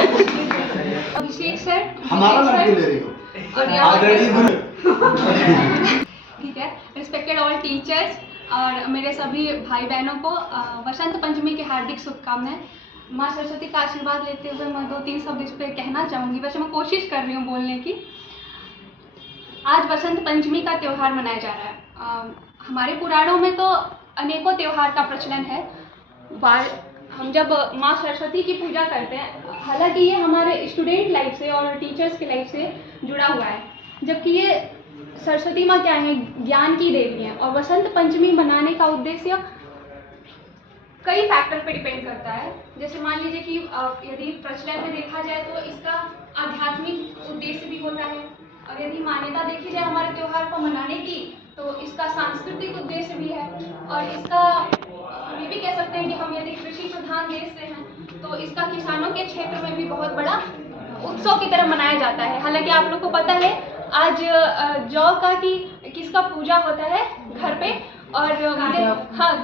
अभिषेक sir, हमारा नाम क्यों ले रही हो? ठीक है। रिस्पेक्टेड ऑल टीचर्स और मेरे सभी भाई बहनों को वसंत पंचमी की हार्दिक शुभकामनाएं। माँ सरस्वती का आशीर्वाद लेते हुए मैं 2-3 शब्द इस पर कहना चाहूँगी। वैसे मैं कोशिश कर रही हूँ बोलने की। आज वसंत पंचमी का त्यौहार मनाया जा रहा है। हमारे पुराणों में तो अनेकों त्यौहार का प्रचलन है। हम जब माँ सरस्वती की पूजा करते हैं, हालांकि ये हमारे स्टूडेंट लाइफ से और टीचर्स की लाइफ से जुड़ा हुआ है, जबकि ये सरस्वती माँ क्या है, ज्ञान की देवी हैं। और वसंत पंचमी मनाने का उद्देश्य कई फैक्टर पे डिपेंड करता है। जैसे मान लीजिए कि यदि प्रचलन में देखा जाए तो इसका आध्यात्मिक उद्देश्य भी होता है, और यदि मान्यता देखी जाए हमारे त्यौहार को मनाने की तो इसका सांस्कृतिक उद्देश्य भी है। और इसका हम ये भी कह सकते हैं कि हम यदि कृषि प्रधान देश से हैं तो इसका किसानों के क्षेत्र में भी बहुत बड़ा उत्सव की तरह मनाया जाता है। हालांकि आप लोग को पता है आज जौ का कि किसका पूजा होता है घर पे, और मुझे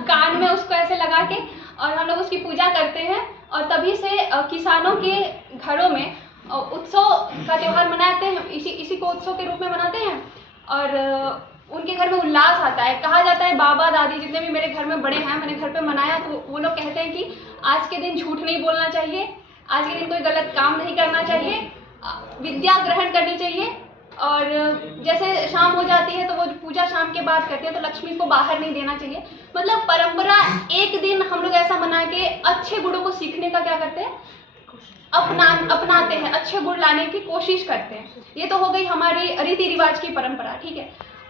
कान में उसको ऐसे लगा के और हम लोग उसकी पूजा करते हैं, और तभी से किसानों के घरों में उत्सव का त्यौहार मनाते हैं। इसी को उत्सव के रूप में मनाते हैं और उनके घर में उल्लास आता है। कहा जाता है, बाबा दादी जितने भी मेरे घर में बड़े हैं, मैंने घर पे मनाया तो वो लोग कहते हैं कि आज के दिन झूठ नहीं बोलना चाहिए, आज के दिन कोई गलत काम नहीं करना चाहिए, विद्या ग्रहण करनी चाहिए। और जैसे शाम हो जाती है तो वो पूजा शाम के बाद करते हैं तो लक्ष्मी को बाहर नहीं देना चाहिए। मतलब परंपरा एक दिन हम लोग ऐसा मना के अच्छे गुणों को सीखने का क्या करते हैं, अपनाते हैं, अच्छे गुण लाने की कोशिश करते हैं। ये तो हो गई हमारी रीति रिवाज की परंपरा, ठीक है।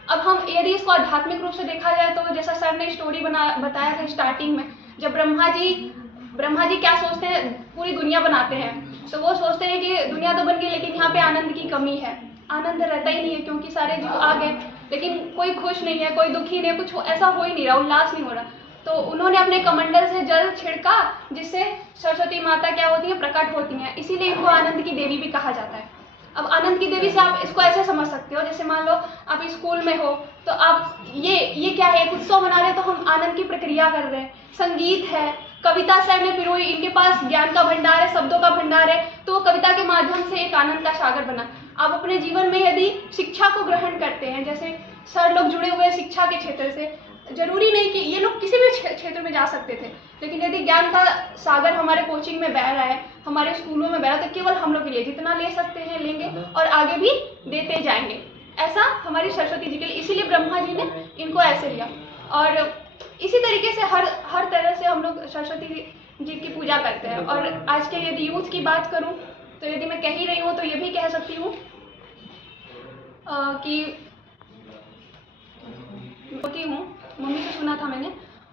अब हम यदि इसको आध्यात्मिक रूप से देखा जाए तो जैसा सर ने स्टोरी बताया था स्टार्टिंग में, जब ब्रह्मा जी क्या सोचते हैं, पूरी दुनिया बनाते हैं तो वो सोचते हैं कि दुनिया तो बन गई लेकिन यहाँ पे आनंद की कमी है। आनंद रहता ही नहीं है क्योंकि सारे जीव आ गए, लेकिन कोई खुश नहीं है, कोई दुखी नहीं है, कुछ ऐसा हो ही नहीं रहा, उल्लास नहीं हो रहा। तो उन्होंने अपने कमंडल से जल छिड़का, जिससे सरस्वती माता क्या होती है, प्रकट होती हैं। इसीलिए इनको आनंद की देवी भी कहा जाता है। अब आनंद की देवी से आप इसको ऐसे समझ सकते हो, जैसे मान लो आप स्कूल में हो तो आप ये क्या है, एक उत्सव मना रहे हैं तो हम आनंद की प्रक्रिया कर रहे हैं। संगीत है, कविता सर ने पिरोई, इनके पास ज्ञान का भंडार है, शब्दों का भंडार है, तो वो कविता के माध्यम से एक आनंद का सागर बना। आप अपने जीवन में यदि शिक्षा को ग्रहण करते हैं, जैसे सर लोग जुड़े हुए हैं शिक्षा के क्षेत्र से, जरूरी नहीं कि ये लोग किसी भी क्षेत्र में जा सकते थे, लेकिन यदि ज्ञान का सागर हमारे कोचिंग में बह रहा है, हमारे स्कूलों में बह रहा है, तो केवल हम लोग के लिए जितना ले सकते हैं लेंगे और आगे भी देते जाएंगे। ऐसा हमारी सरस्वती जी के लिए, इसीलिए ब्रह्मा जी ने इनको ऐसे लिया। और इसी तरीके से हर तरह से हम लोग सरस्वती जी की पूजा करते हैं। और आज के यदि यूथ की बात करूं तो यदि मैं कह ही रही हूँ तो ये भी कह सकती हूँ कि मम्मी से सुना था मैंने,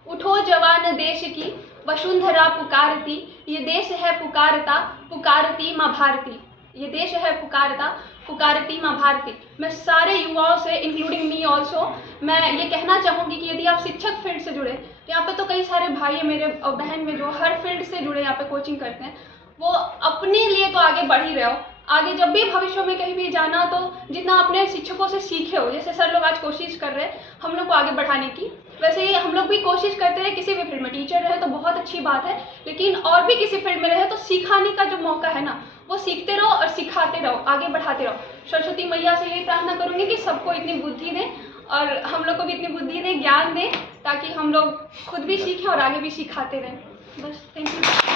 उठो जवान देश की वसुंधरा पुकारती, ये देश है पुकारता पुकारती माँ भारती। ये देश है पुकारता पुकारती माँ भारती। मैं सारे युवाओं से, इंक्लूडिंग मी ऑल्सो, मैं ये कहना चाहूँगी कि यदि आप शिक्षक फील्ड से जुड़े, यहाँ पे तो कई सारे भाई है मेरे और बहन में जो हर फील्ड से जुड़े यहाँ पे कोचिंग करते हैं, वो अपने लिए तो आगे बढ़ ही रहे हो। आगे जब भी भविष्य में कहीं भी जाना तो जितना अपने शिक्षकों से सीखे हो, जैसे सर लोग आज कोशिश कर रहे हैं हम लोग को आगे बढ़ाने की, वैसे ही हम लोग भी कोशिश करते हैं। किसी भी फील्ड में टीचर रहे तो बहुत अच्छी बात है, लेकिन और भी किसी फील्ड में रहे तो सिखाने का जो मौका है ना, वो सीखते रहो और सिखाते रहो, आगे बढ़ाते रहो। सरस्वती मैया से यही प्रार्थना करूँगी कि सबको इतनी बुद्धि दें और हम लोग को भी इतनी बुद्धि दें, ज्ञान दें, ताकि हम लोग खुद भी सीखें और आगे भी सिखाते रहें। बस, थैंक यू।